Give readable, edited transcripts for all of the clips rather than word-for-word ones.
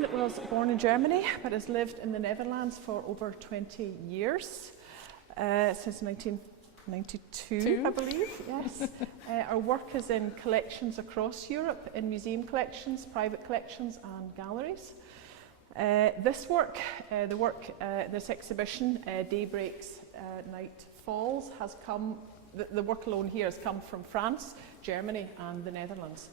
man was born in Germany but has lived in the Netherlands for over 20 years, since 1992, I believe. Yes. Our work is in collections across Europe, in museum collections, private collections and galleries. This exhibition, Day Breaks, Night Falls, has come, the work alone here has come from France, Germany and the Netherlands.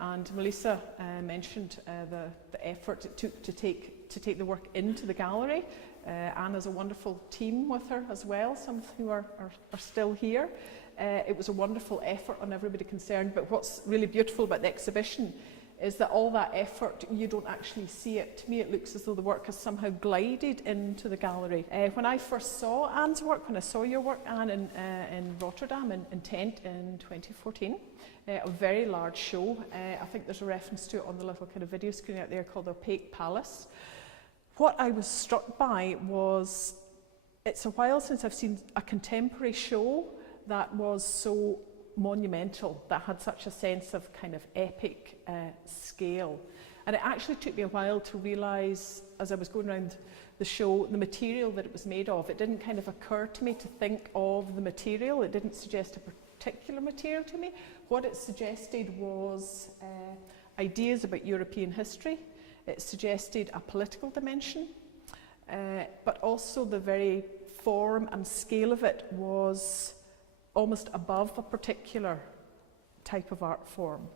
And Melissa mentioned the effort it took to take the work into the gallery. Anne has a wonderful team with her as well, some who are still here. It was a wonderful effort on everybody concerned, but what's really beautiful about the exhibition is that all that effort, you don't actually see it. To me, it looks as though the work has somehow glided into the gallery. When I first saw Anne's work, when I saw your work, Anne, in Rotterdam, in Tent in 2014, a very large show. I think there's a reference to it on the little kind of video screen out there called the Opaque Palace. What I was struck by was, it's a while since I've seen a contemporary show that was so monumental, that had such a sense of kind of epic scale. And it actually took me a while to realise, as I was going around the show, the material that it was made of. It didn't kind of occur to me to think of the material. It didn't suggest a particular material to me. What it suggested was ideas about European history. It suggested a political dimension, but also the very form and scale of it was almost above a particular type of art form.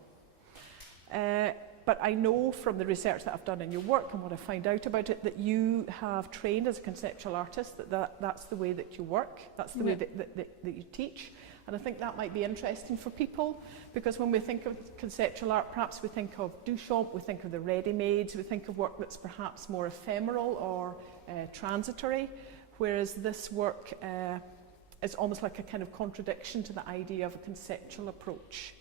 But I know from the research that I've done in your work and what I find out about it, that you have trained as a conceptual artist, that's the way that you work, that's the way that you teach. And I think that might be interesting for people, because when we think of conceptual art, perhaps we think of Duchamp, we think of the ready-mades, we think of work that's perhaps more ephemeral or transitory, whereas this work is almost like a kind of contradiction to the idea of a conceptual approach.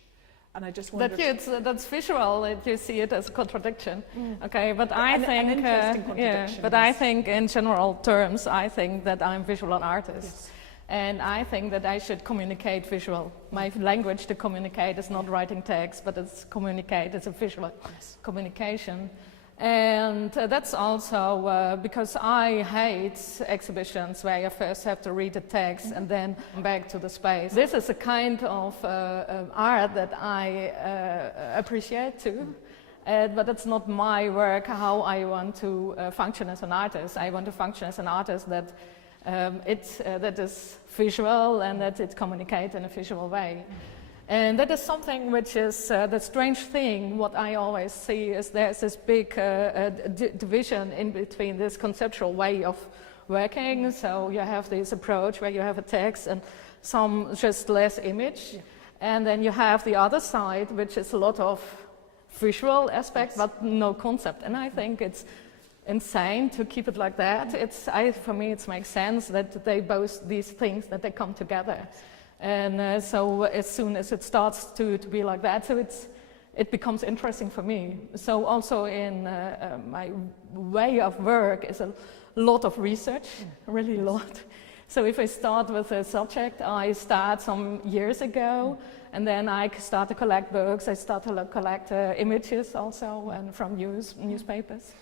And I just wonder... That's visual, that you see it as a contradiction. Okay, but I think... but I think in general terms, I think that I'm a visual artist. Yes. And I think that I should communicate visual. My language to communicate is not writing text, but it's communicate, it's a visual communication. And that's also because I hate exhibitions where you first have to read the text and then back to the space. This is a kind of art that I appreciate too. But it's not my work, how I want to function as an artist. I want to function as an artist that that is visual and that it communicates in a visual way. And that is something which is the strange thing. What I always see is there's this big division in between this conceptual way of working. So you have this approach where you have a text and some just less image. And then you have the other side, which is a lot of visual aspect, but no concept. And I think it's insane to keep it like that. For me, it makes sense that they both these things, that they come together. And so as soon as it starts to be like that, so it becomes interesting for me. So also in my way of work is a lot of research, really a lot. So if I start with a subject, I start some years ago, and then I start to collect books, I start to collect images also, and from newspapers.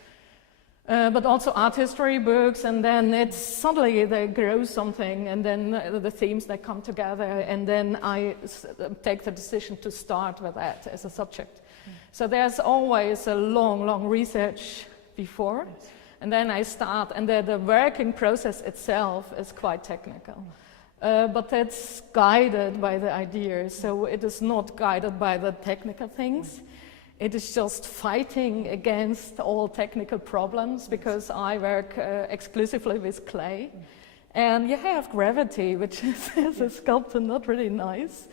But also art history books, and then suddenly they grow something, and then the themes they come together, and then I take the decision to start with that as a subject. So there's always a long research before, and then I start, and the working process itself is quite technical. But it's guided by the ideas, so it is not guided by the technical things. It is just fighting against all technical problems, because I work exclusively with clay. And you have gravity, which is, as a sculptor, not really nice.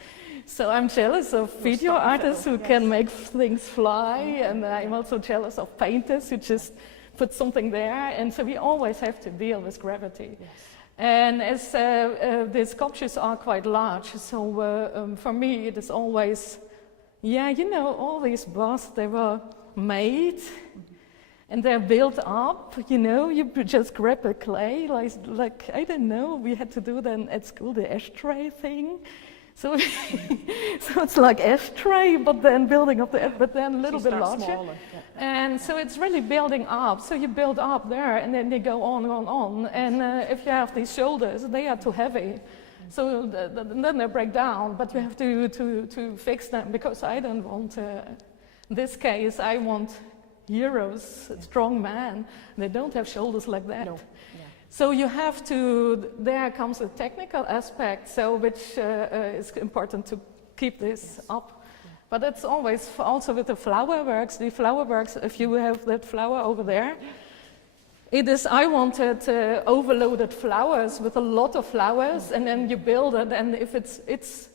So I'm jealous of video artists who can make things fly, and I'm also jealous of painters who just put something there. And so we always have to deal with gravity. Yes. And as the sculptures are quite large, so for me it is always... Yeah, you know, all these busts, they were made and they're built up, you know, you just grab a clay, like I don't know, we had to do then at school, the ashtray thing. So, so it's like ashtray, but then building up but then a little bit larger. Smaller, And so it's really building up. So you build up there, and then they go on. And if you have these shoulders, they are too heavy. So then they break down, but you have to fix them, because I don't want, in this case, I want heroes, strong men. They don't have shoulders like that. No. So you have to, there comes a technical aspect, so which is important to keep this up. But it's always also with the flower works. The flower works, if you have that flower over there, it is, I wanted overloaded flowers with a lot of flowers, and then you build it, and if it's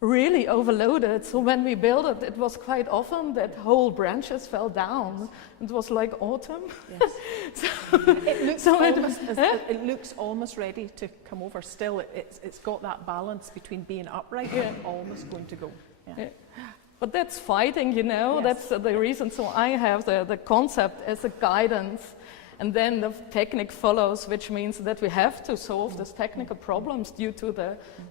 really overloaded, so when we built it, it was quite often that whole branches fell down. It was like autumn. Yes. It looks almost ready to come over. Still, it's got that balance between being upright and almost going to go. Yeah. But that's fighting, you know. Yes. That's the reason. So I have the concept as a guidance, and then the technique follows, which means that we have to solve these technical problems due to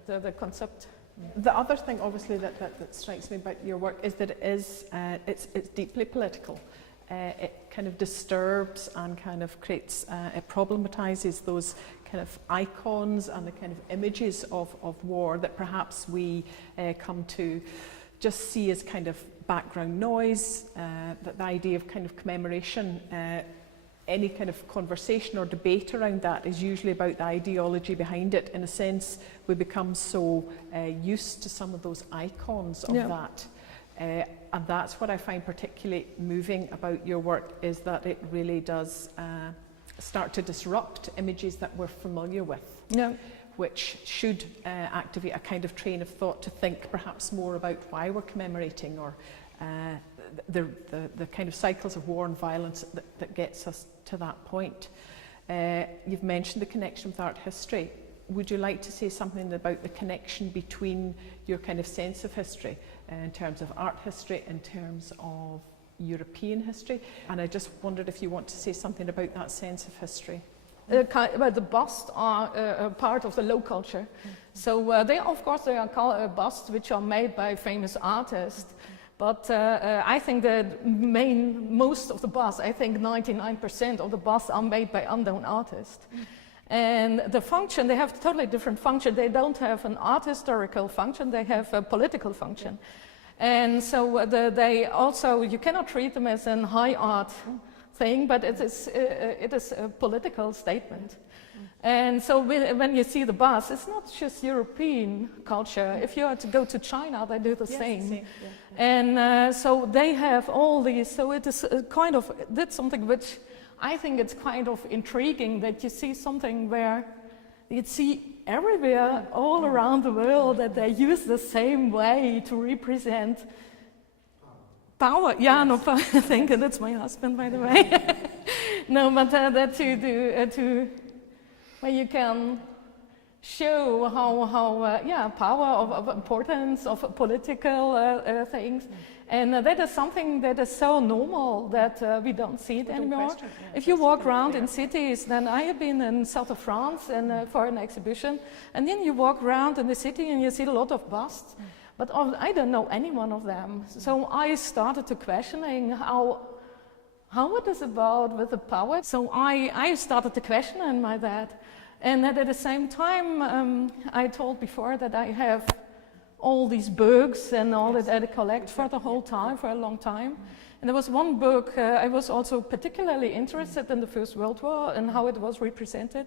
the concept. The other thing, obviously, that strikes me about your work is that it's deeply political. It kind of disturbs and kind of creates, it problematizes those kind of icons and the kind of images of war that perhaps we come to just see as kind of background noise, that the idea of kind of commemoration, any kind of conversation or debate around that is usually about the ideology behind it. In a sense, we become so used to some of those icons of that. And that's what I find particularly moving about your work, is that it really does start to disrupt images that we're familiar with, which should activate a kind of train of thought to think perhaps more about why we're commemorating, or the kind of cycles of war and violence that gets us to that point. You've mentioned the connection with art history. Would you like to say something about the connection between your kind of sense of history in terms of art history, in terms of European history? And I just wondered if you want to say something about that sense of history. Well, the busts are a part of the low culture. So they, of course, they are busts which are made by famous artists. But I think that most of the busts, I think 99% of the busts are made by unknown artists. And the function, they have a totally different function. They don't have an art historical function, they have a political function. And so they also, you cannot treat them as an high art thing, but it is a political statement. And so when you see the bus, it's not just European culture. If you are to go to China, they do the same. And so they have all these, so it is kind of, that's something which I think it's kind of intriguing, that you see something where you see everywhere, all around the world, that they use the same way to represent power. Yeah, no, I think that's my husband, by the way. No, but that to do, where you can show how power of importance of political things, and that is something that is so normal that we don't see it anymore. If you walk around in cities, then I have been in south of France and for an exhibition, and then you walk around in the city and you see a lot of busts, but I don't know any one of them. So I started to questioning how it is about with the power. So I started to question my that. And that at the same time, I told before that I have all these books and all that I collect for the whole time, for a long time. And there was one book, I was also particularly interested in the First World War and how it was represented.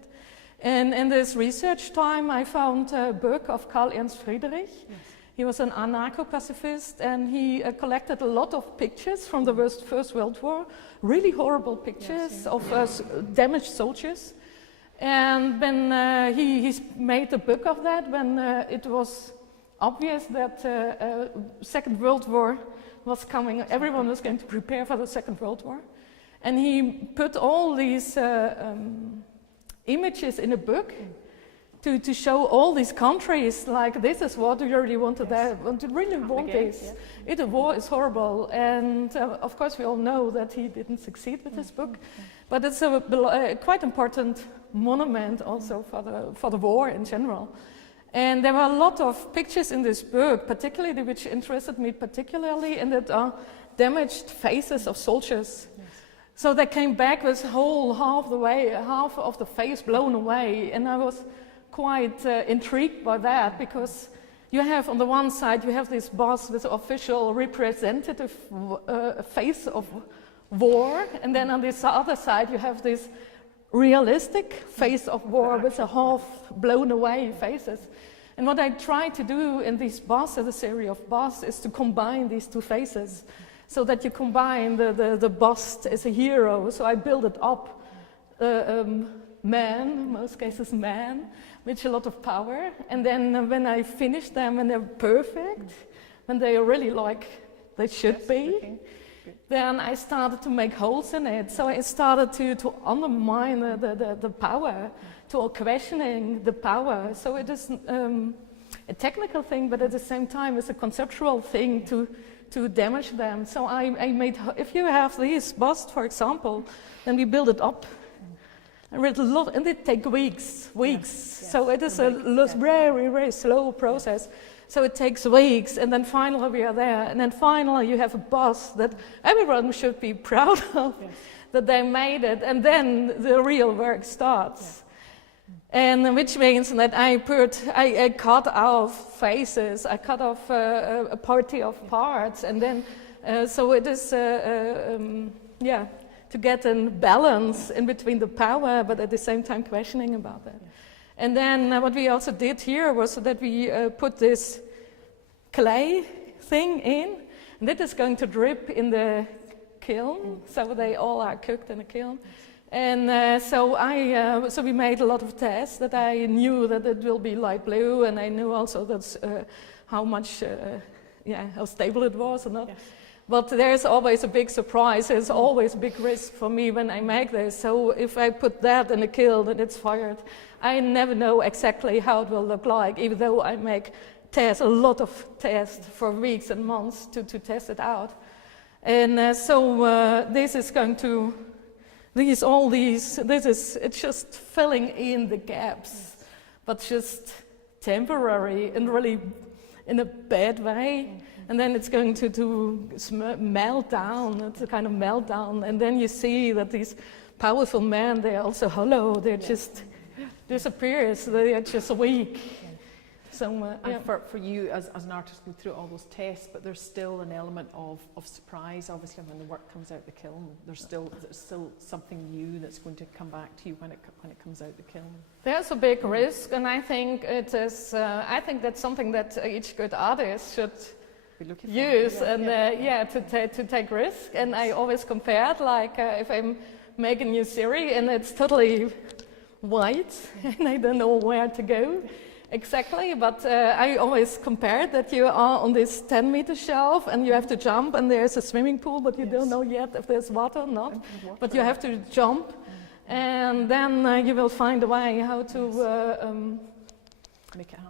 And in this research time, I found a book of Karl Ernst Friedrich. He was an anarcho-pacifist, and he collected a lot of pictures from the First World War, really horrible pictures of damaged soldiers. And when he made a book of that, when it was obvious that Second World War was coming, everyone was going to prepare for the Second World War. And he put all these images in a book to show all these countries, like, this is what you really want to really want this. The war is horrible, and of course we all know that he didn't succeed with this book, but it's a quite important monument also for the war in general. And there were a lot of pictures in this book, particularly which interested me particularly, and that are damaged faces of soldiers. Yes. So they came back with half of the face blown away, and I was quite intrigued by that, because you have on the one side you have this boss with official representative face of war, and then on this other side you have this realistic face of war with a half blown away faces. And what I try to do in this the series of boss, is to combine these two faces, so that you combine the bust as a hero. So I build it up, man, in most cases man, with a lot of power. And then when I finish them, when they're perfect, when they are really like they should be, then I started to make holes in it. So I started to undermine the power, to questioning the power. So it is a technical thing, but at the same time it's a conceptual thing to damage them. So I made, if you have this bust, for example, then we build it up. I read a lot, and it takes weeks. Yes. So it is a very, very slow process. So it takes weeks, and then finally we are there, and then finally you have a bust that everyone should be proud of, that they made it, and then the real work starts. And which means that I cut off faces, I cut off a party of parts, and then so it is to get a balance in between the power, but at the same time questioning about that. And then what we also did here was that we put this clay thing in, and that is going to drip in the kiln, so they all are cooked in a kiln. And so we made a lot of tests that I knew that it will be light blue, and I knew also that's how stable it was or not. Yes. But there's always a big surprise. There's always a big risk for me when I make this. So if I put that in a kiln and it's fired, I never know exactly how it will look like, even though I make tests, a lot of tests for weeks and months to test it out. And this is going to, it's just filling in the gaps, but just temporary and really in a bad way. And then it's going to melt down, it's a kind of meltdown. And then you see that these powerful men, they're also hollow, they're just disappear, so they're just weak. So, and for you as an artist, go through all those tests, but there's still an element of surprise. Obviously, when the work comes out the kiln, there's still something new that's going to come back to you when it comes out the kiln. There's a big risk, and I think it is. I think that's something that each good artist should use, to take risk. And I always compared, like if I'm making a new series and it's totally white and I don't know where to go exactly, but I always compared that you are on this 10-meter shelf and you have to jump, and there's a swimming pool, but you don't know yet if there's water or not, but you have to jump, and then you will find a way how to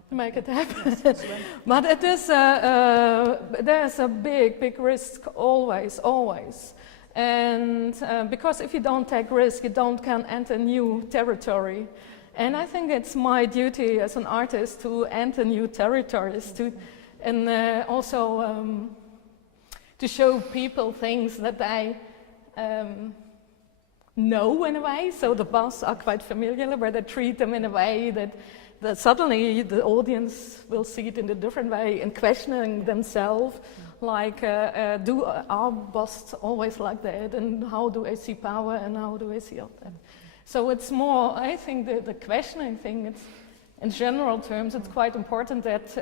make it happen. Yes, but it is there's a big risk always, and because if you don't take risk, you can enter new territory. And I think it's my duty as an artist to enter new territories, and also to show people things that I know in a way. So the boss are quite familiar, where they treat them in a way that suddenly the audience will see it in a different way and questioning themselves, like, do our busts always like that, and how do I see power, and how do I see all that? So it's more, I think the questioning thing, it's, in general terms, it's quite important that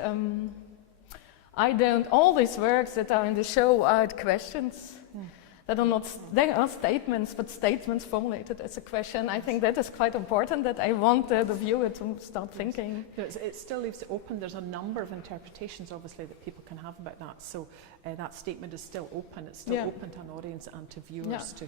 all these works that are in the show are questions. That are not, they are statements, but statements formulated as a question. I think that is quite important, that I want the viewer to start thinking. It still leaves it open. There's a number of interpretations, obviously, that people can have about that. So that statement is still open. It's still open to an audience and to viewers to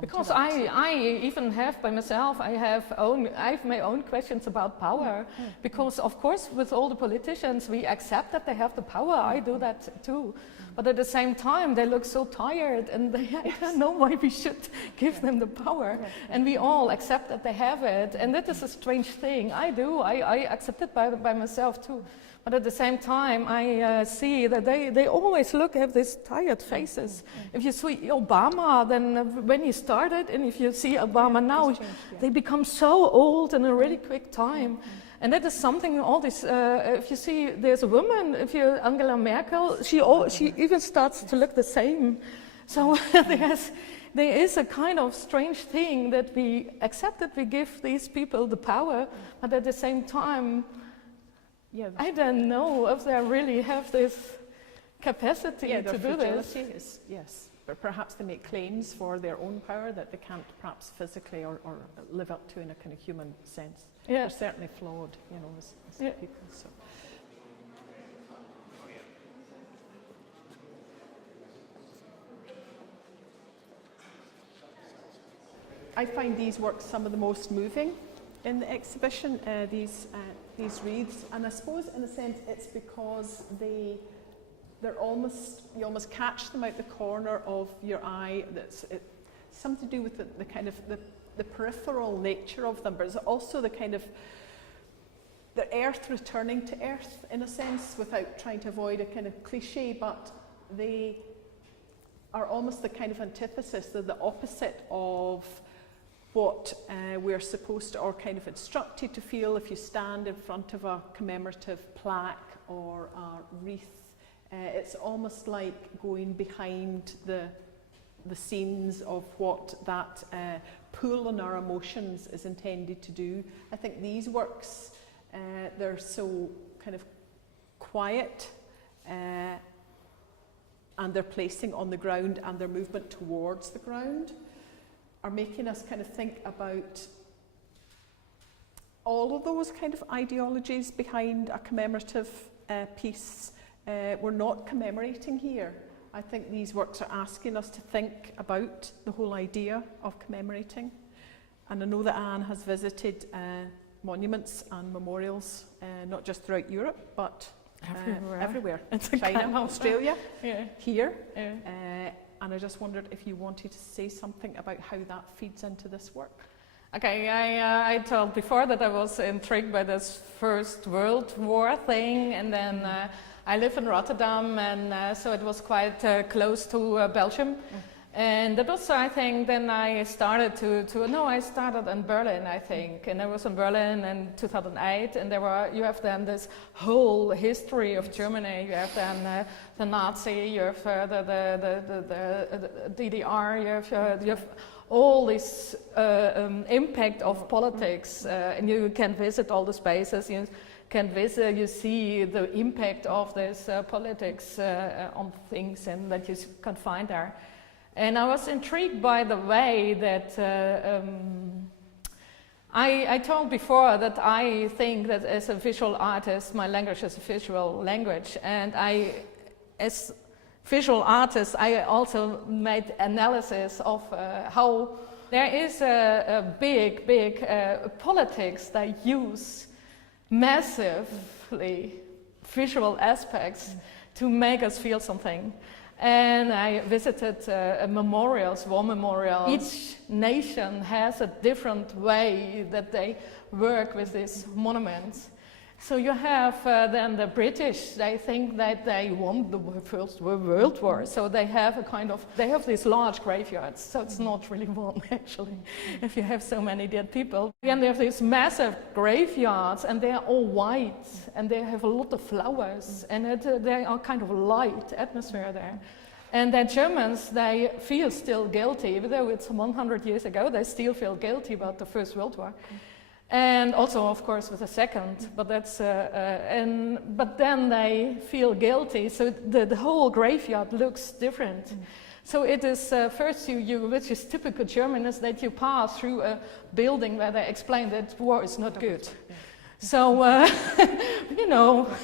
come Because to that. I even have by myself, I have my own questions about power. Because of course, with all the politicians, we accept that they have the power. I do that too. But at the same time, they look so tired, and I don't know why we should give them the power. And we all accept that they have it, and that is a strange thing. I accept it by myself too. But at the same time, I see that they always have these tired faces. If you see Obama, then when he started, and if you see Obama now, they become so old in a really quick time. And that is something, all this, if you see, there's a woman, if you Angela Merkel, she even starts to look the same. So there is a kind of strange thing that we accept that we give these people the power, but at the same time, I don't know if they really have this capacity to do this. Yes, but perhaps they make claims for their own power that they can't perhaps physically or live up to in a kind of human sense. Yeah. They're certainly flawed, as people. So. I find these works some of the most moving in the exhibition, these wreaths, and I suppose in a sense it's because you almost catch them out the corner of your eye. It's something to do with the kind of the peripheral nature of them, but it's also the kind of the earth returning to earth in a sense, without trying to avoid a kind of cliche, but they are almost the kind of antithesis, they're the opposite of what we're supposed to, or kind of instructed to feel if you stand in front of a commemorative plaque or a wreath. It's almost like going behind the scenes of what that pull on our emotions is intended to do. I think these works, they're so kind of quiet, and they're placing on the ground, and their movement towards the ground are making us kind of think about all of those kind of ideologies behind a commemorative piece. We're not commemorating here. I think these works are asking us to think about the whole idea of commemorating. And I know that Anne has visited monuments and memorials, not just throughout Europe, but everywhere. China, Australia, here. And I just wondered if you wanted to say something about how that feeds into this work. Okay, I told before that I was intrigued by this First World War thing, and then I live in Rotterdam, and so it was quite close to Belgium. And that was, I think, then I started I started in Berlin, I think, and I was in Berlin in 2008, and you have then this whole history of Germany. You have then the Nazi, you have the DDR, you have all this impact of politics, and you can visit all the spaces. You can visit, you see the impact of this politics on things, and that you can find there. And I was intrigued by the way that I told before that I think that as a visual artist, my language is a visual language, and as visual artist, I also made analysis of how there is a big politics that use massively visual aspects to make us feel something. And I visited memorials, war memorials. Each nation has a different way that they work with these monuments. So you have then the British, they think that they won the First World War, so they have they have these large graveyards, so it's not really one actually, if you have so many dead people. And they have these massive graveyards, and they are all white, and they have a lot of flowers, and they are kind of light atmosphere there. And the Germans, they feel still guilty, even though it's 100 years ago, they still feel guilty about the First World War. And also, of course, with the second, but but then they feel guilty, so the whole graveyard looks different. So it is first, which is typical German, is that you pass through a building where they explain that war is not good. So,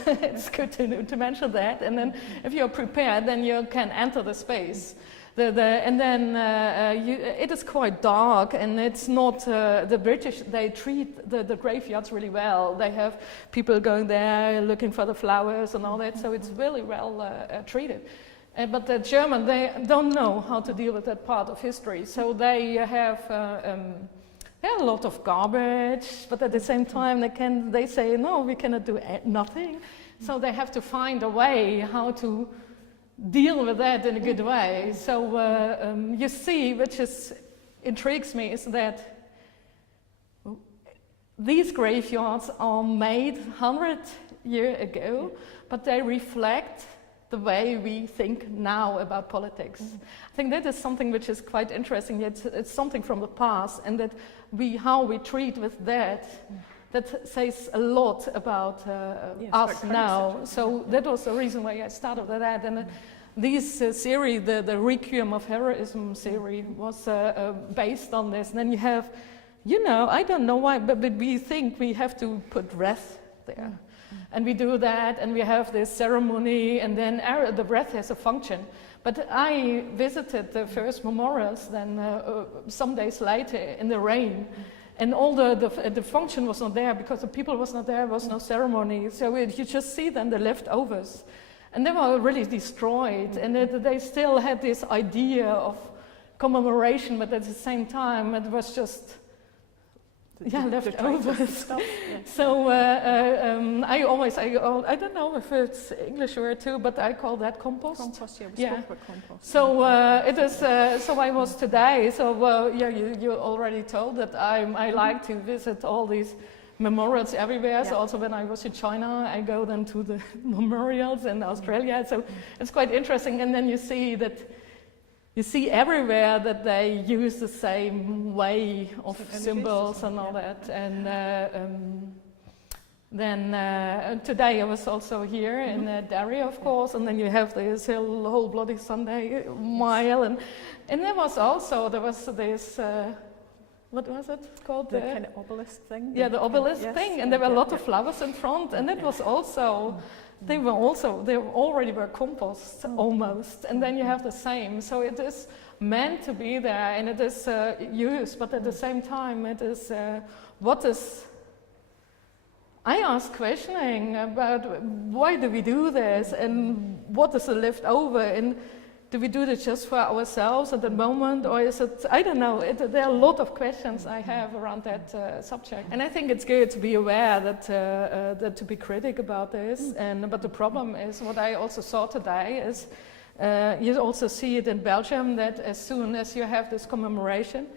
it's good to mention that, and then if you're prepared, then you can enter the space. And then it is quite dark, and it's not the British. They treat the graveyards really well. They have people going there looking for the flowers and all that, so it's really well treated. But the German, they don't know how to deal with that part of history, so they have a lot of garbage. But at the same time, they say no, we cannot do nothing. So they have to find a way how to deal with that in a good way. So you see, which intrigues me, is that these graveyards are made 100 years ago, but they reflect the way we think now about politics. I think that is something which is quite interesting. It's something from the past, and that how we treat with that says a lot about us now. So that was the reason why I started with that. And this series, the Requiem of Heroism series, was based on this. And then you have, I don't know why, but we think we have to put wreath there. And we do that, and we have this ceremony, and then the wreath has a function. But I visited the first memorials then some days later in the rain. And all the function was not there because the people was not there, there was no ceremony. So you just see then the leftovers. And they were really destroyed. And they still had this idea of commemoration, but at the same time it was just leftovers. Stuff, yeah. So I don't know if it's English word too, but I call that compost. Compost, yeah, we spoke about compost. So it is. So I was today. So you already told that I like to visit all these memorials everywhere. So also when I was in China, I go then to the memorials in Australia. So it's quite interesting. And then you see that. You see everywhere that they use the same way of symbols and all that. And then today I was also here in Derry, of course, and then you have this whole Bloody Sunday mile. And there was this, what was it called? The kind of obelisk thing? Yeah, the obelisk thing. And there were a lot of flowers in front. And it was also... They already were compost almost, and then you have the same. So it is meant to be there, and it is used, but at the same time, it is what is. I ask questioning about why do we do this, and what is left over, and do we do this just for ourselves at the moment, or is it? I don't know. There are a lot of questions I have around that subject, and I think it's good to be aware that to be critic about this. But the problem is, what I also saw today is, you also see it in Belgium that as soon as you have this commemoration,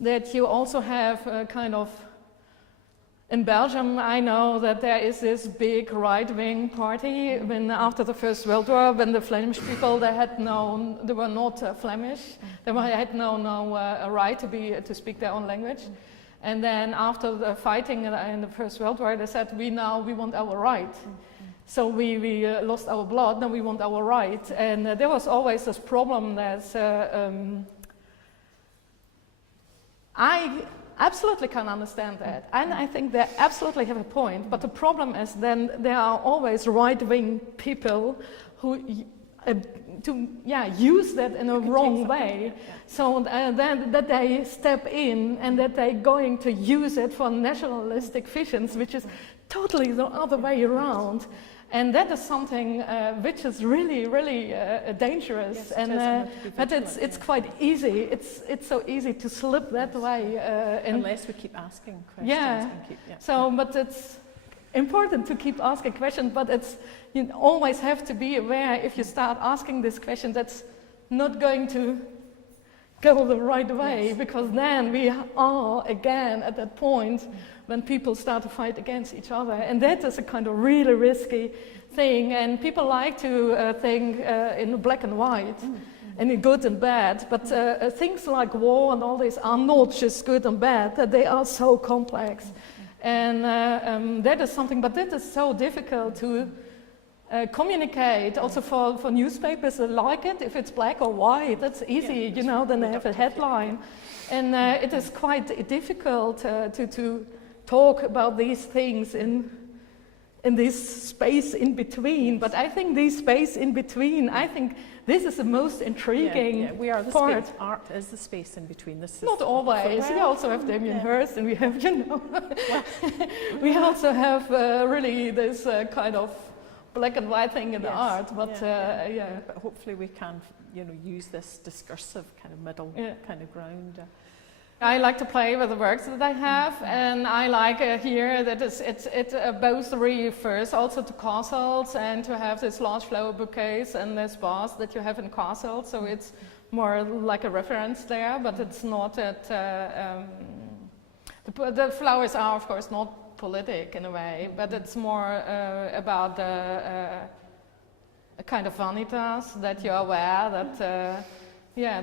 that you also have a kind of. In Belgium, I know that there is this big right-wing party. After the First World War, when the Flemish people they were not Flemish, they had no right to speak their own language. And then after the fighting in the First World War, they said we want our right. So we lost our blood, now we want our right. And there was always this problem that I absolutely can understand that, and I think they absolutely have a point, but the problem is then there are always right-wing people who use that in a wrong way, so then that they step in and that they're going to use it for nationalistic visions, which is totally the other way around. And that is something which is really, really dangerous. Yes, but it's quite easy. It's so easy to slip that way. Unless we keep asking questions. But it's important to keep asking questions. But you always have to be aware if you start asking this question, that's not going to go the right way, because then we are again at that point when people start to fight against each other, and that is a kind of really risky thing. And people like to think in black and white, and in good and bad. But things like war and all this are not just good and bad; that they are so complex, and that is something. But that is so difficult to communicate. Also for newspapers that like it, if it's black or white, that's easy. Then they have a headline, and it is quite difficult to talk about these things in this space in between. But I think this space in between, I think this is the most intriguing we are the part. space. Art is the space in between. This is Not always. We also have Damien Hirst, and we have, we also have really this kind of black and white thing in the art. But but hopefully we can, use this discursive kind of middle kind of ground. I like to play with the works that I have, and I like here that it both refers also to castles and to have this large flower bouquets and this vase that you have in castles. So it's more like a reference there, but it's not that the flowers are of course not politic in a way, but it's more about the a kind of vanitas, that you're aware that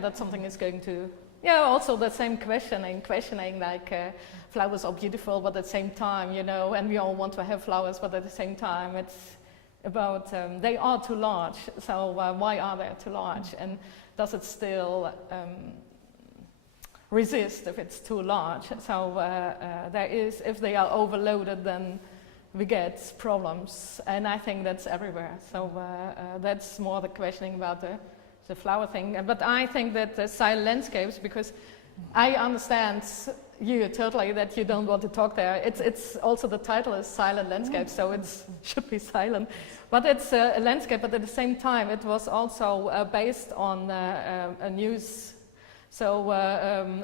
that something is going to. Yeah, also the same questioning like flowers are beautiful, but at the same time, and we all want to have flowers, but at the same time, it's about they are too large. So why are they too large? And does it still resist if it's too large? So there is, if they are overloaded, then we get problems, and I think that's everywhere. So that's more the questioning about the flower thing. But I think that the silent landscapes, because I understand you totally that you don't want to talk there. It's also the title is silent landscape, so it should be silent. But it's a landscape, but at the same time it was also based on a news. So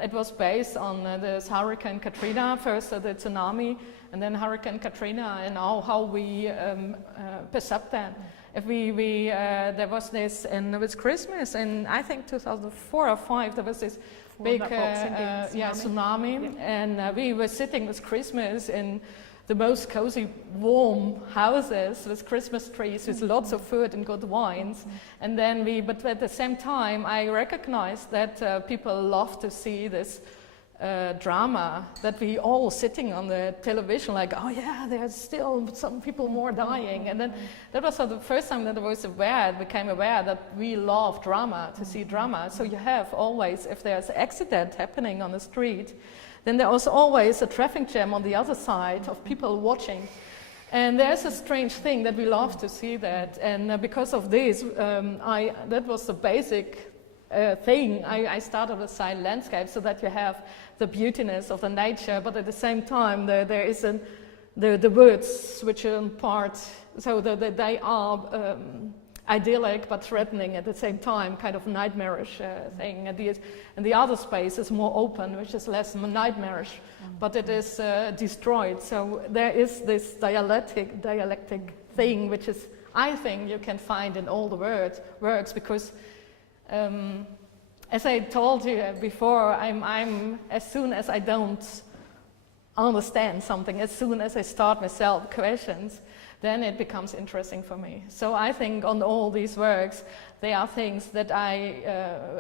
it was based on this Hurricane Katrina, first the tsunami, and then Hurricane Katrina, and how we perceive that. If there was this, and it was Christmas, and I think 2004 or 5, there was this big tsunami, and we were sitting with Christmas in the most cozy, warm houses with Christmas trees, with lots of food and good wines. And then but at the same time, I recognized that people love to see this drama, that we all sitting on the television like, oh yeah, there's still some people more dying. And then that was the first time that I became aware that we love drama, to see drama. So you have always, if there's an accident happening on the street, then there was always a traffic jam on the other side of people watching. And there's a strange thing that we love to see that. And because of this, that was the basic thing. I started with silent landscape, so that you have the beautiness of the nature, but at the same time there is the words which are in part, so they are idyllic but threatening at the same time, kind of nightmarish thing. And the other space is more open, which is less nightmarish, but it is destroyed. So there is this dialectic thing, which is, I think, you can find in all the works, because as I told you before, I'm as soon as I don't understand something, as soon as I start myself questions, then it becomes interesting for me. So I think on all these works, they are things that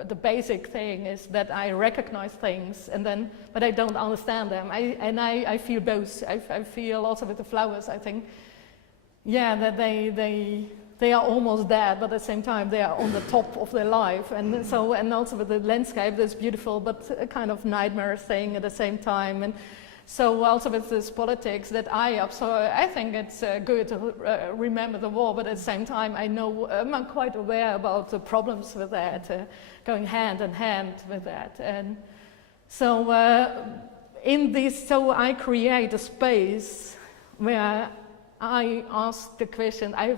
the basic thing is that I recognize things, but I don't understand them. I feel both. I feel also with the flowers, I think, that they are almost dead, but at the same time they are on the top of their life, and also with the landscape that's beautiful, but a kind of nightmare thing at the same time. And so also with this politics that I absorb, I think it's good to remember the war, but at the same time I'm quite aware about the problems with that, going hand in hand with that. And so so I create a space where I ask the question, I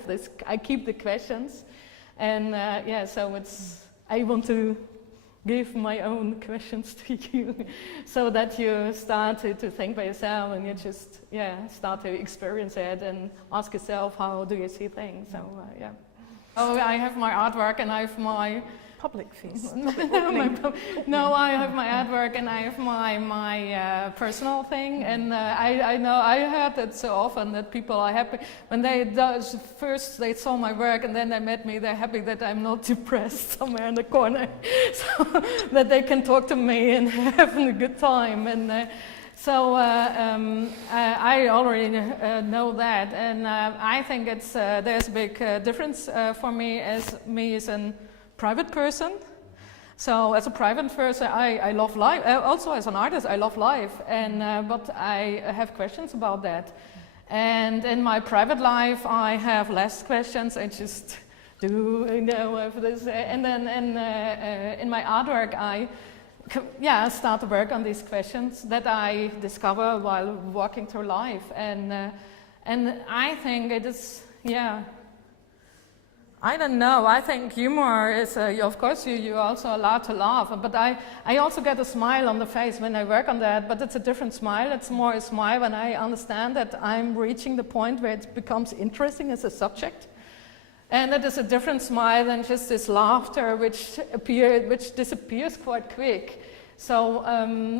keep the questions, and so I want to give my own questions to you, so that you start to think by yourself, and you just, start to experience it and ask yourself, how do you see things? So, Oh, I have my artwork, and I have my public face. No, I have my artwork, and I have my personal thing, and I know I heard it so often that people are happy when first they saw my work, and then they met me. They're happy that I'm not depressed somewhere in the corner, so that they can talk to me and having a good time. And so I already know that, and I think there's a big difference for me as a private person. So as a private person, I love life. Also as an artist, I love life, but I have questions about that. And in my private life, I have less questions. I just do, for this. And then in my artwork, I start to work on these questions that I discover while walking through life. And I think it is, I don't know. I think humor is, of course, you're also allowed to laugh, but I also get a smile on the face when I work on that, but it's a different smile. It's more a smile when I understand that I'm reaching the point where it becomes interesting as a subject. And it is a different smile than just this laughter which disappears quite quick. So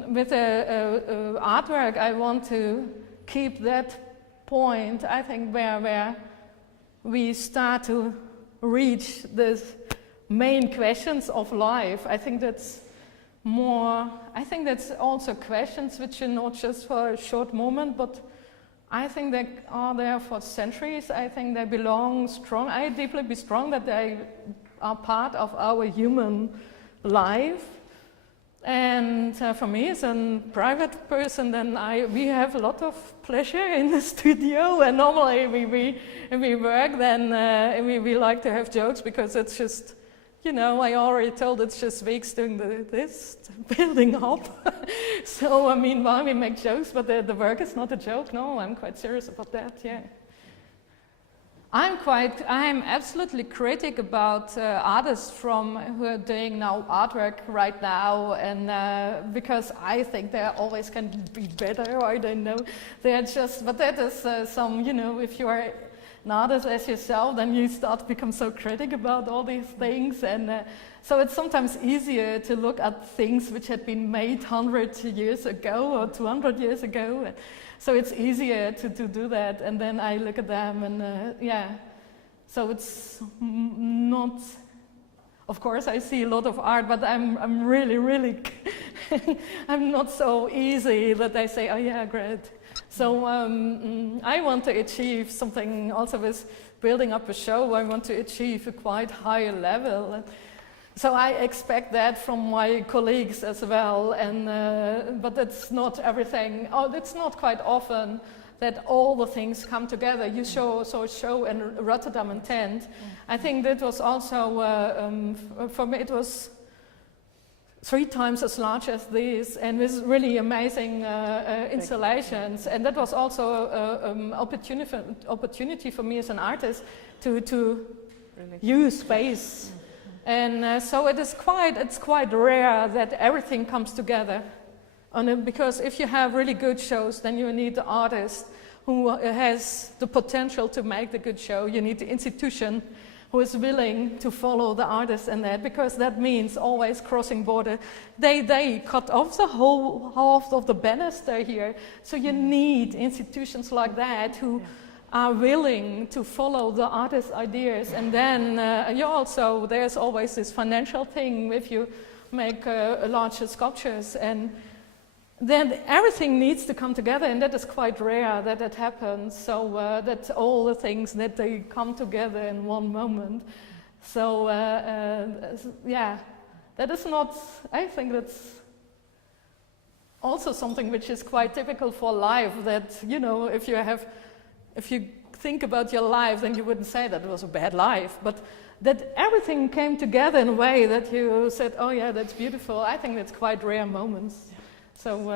with artwork, I want to keep that point, I think, where we start to reach the main questions of life. I think that's also questions which are not just for a short moment, but I think they are there for centuries. I think they belong strong. I deeply be strong that they are part of our human life. And for me, as a private person, then we have a lot of pleasure in the studio. And normally we work, then we like to have jokes because it's just, I already told it's just weeks doing this, building up. So meanwhile we make jokes, but the work is not a joke. No, I'm quite serious about that. Yeah. I'm absolutely critic about artists who are doing now artwork right now, and because I think they always can be better, or I don't know. They're just, but that is if you are an artist as yourself, then you start to become so critic about all these things, and so it's sometimes easier to look at things which had been made 100 years ago or 200 years ago. So it's easier to do that, and then I look at them, and so it's not. Of course, I see a lot of art, but I'm really, I'm not so easy that I say, oh yeah, great. So I want to achieve something also with building up a show. I want to achieve a quite high level. So I expect that from my colleagues as well, and but it's not everything. It's not quite often that all the things come together. You saw a show in Rotterdam in tent. I think that was also for me. It was 3 times as large as this, and with really amazing installations. And that was also an opportunity for me as an artist to really use space. And so it's quite rare that everything comes together. Because if you have really good shows, then you need the artist who has the potential to make the good show. You need the institution who is willing to follow the artist in that, because that means always crossing border. They cut off the whole half of the banister here. So you need institutions like that who are willing to follow the artist's ideas. And then there's always this financial thing if you make larger sculptures, and then everything needs to come together, and that is quite rare that it happens. So that all the things that they come together in one moment. So that is not. I think that's also something which is quite typical for life. That if you think about your life, then you wouldn't say that it was a bad life, but that everything came together in a way that you said, "Oh yeah, that's beautiful." I think that's quite rare moments. So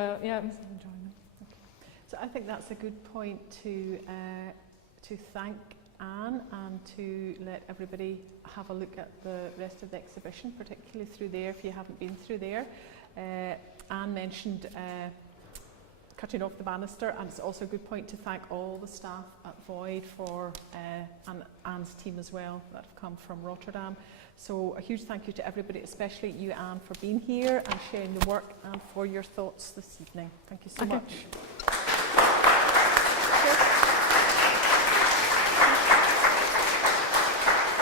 So I think that's a good point to thank Anne and to let everybody have a look at the rest of the exhibition, particularly through there if you haven't been through there. Anne mentioned cutting off the banister, and it's also a good point to thank all the staff at Void for and Anne's team as well that have come from Rotterdam. So a huge thank you to everybody, especially you, Anne, for being here and sharing the work and for your thoughts this evening. Thank you so much.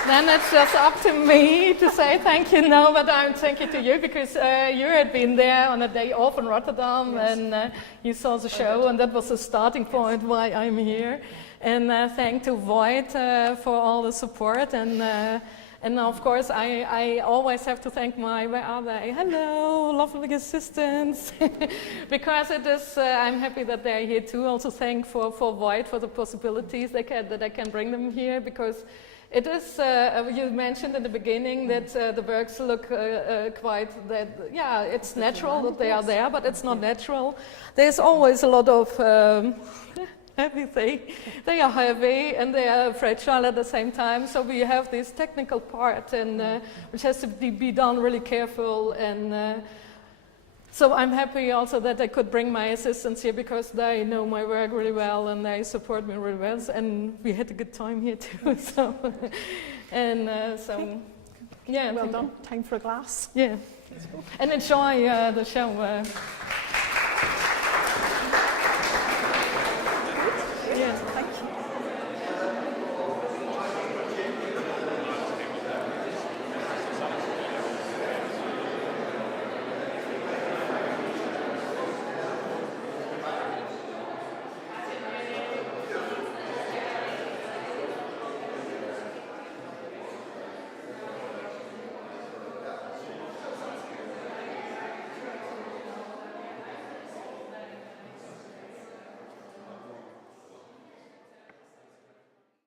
Then it's just up to me to say thank you. No, but I'm thank you to you, because you had been there on a day off in Rotterdam, yes, and you saw the show, and that was the starting point why I'm here. And thank to Void for all the support, and of course I always have to thank where are they? Hello, lovely assistants, because it is. I'm happy that they're here too. Also thank for Void for the possibilities that I can bring them here, because It is, you mentioned in the beginning that the works look quite that, yeah, it's natural that they are there, but it's not natural. There's always a lot of heavy thing. They are heavy and they are fragile at the same time, so we have this technical part and which has to be done really careful, and so I'm happy also that I could bring my assistants here because they know my work really well and they support me really well, and we had a good time here too. So, and so, yeah. Well done. Time for a glass. Yeah. And enjoy the show. Yeah.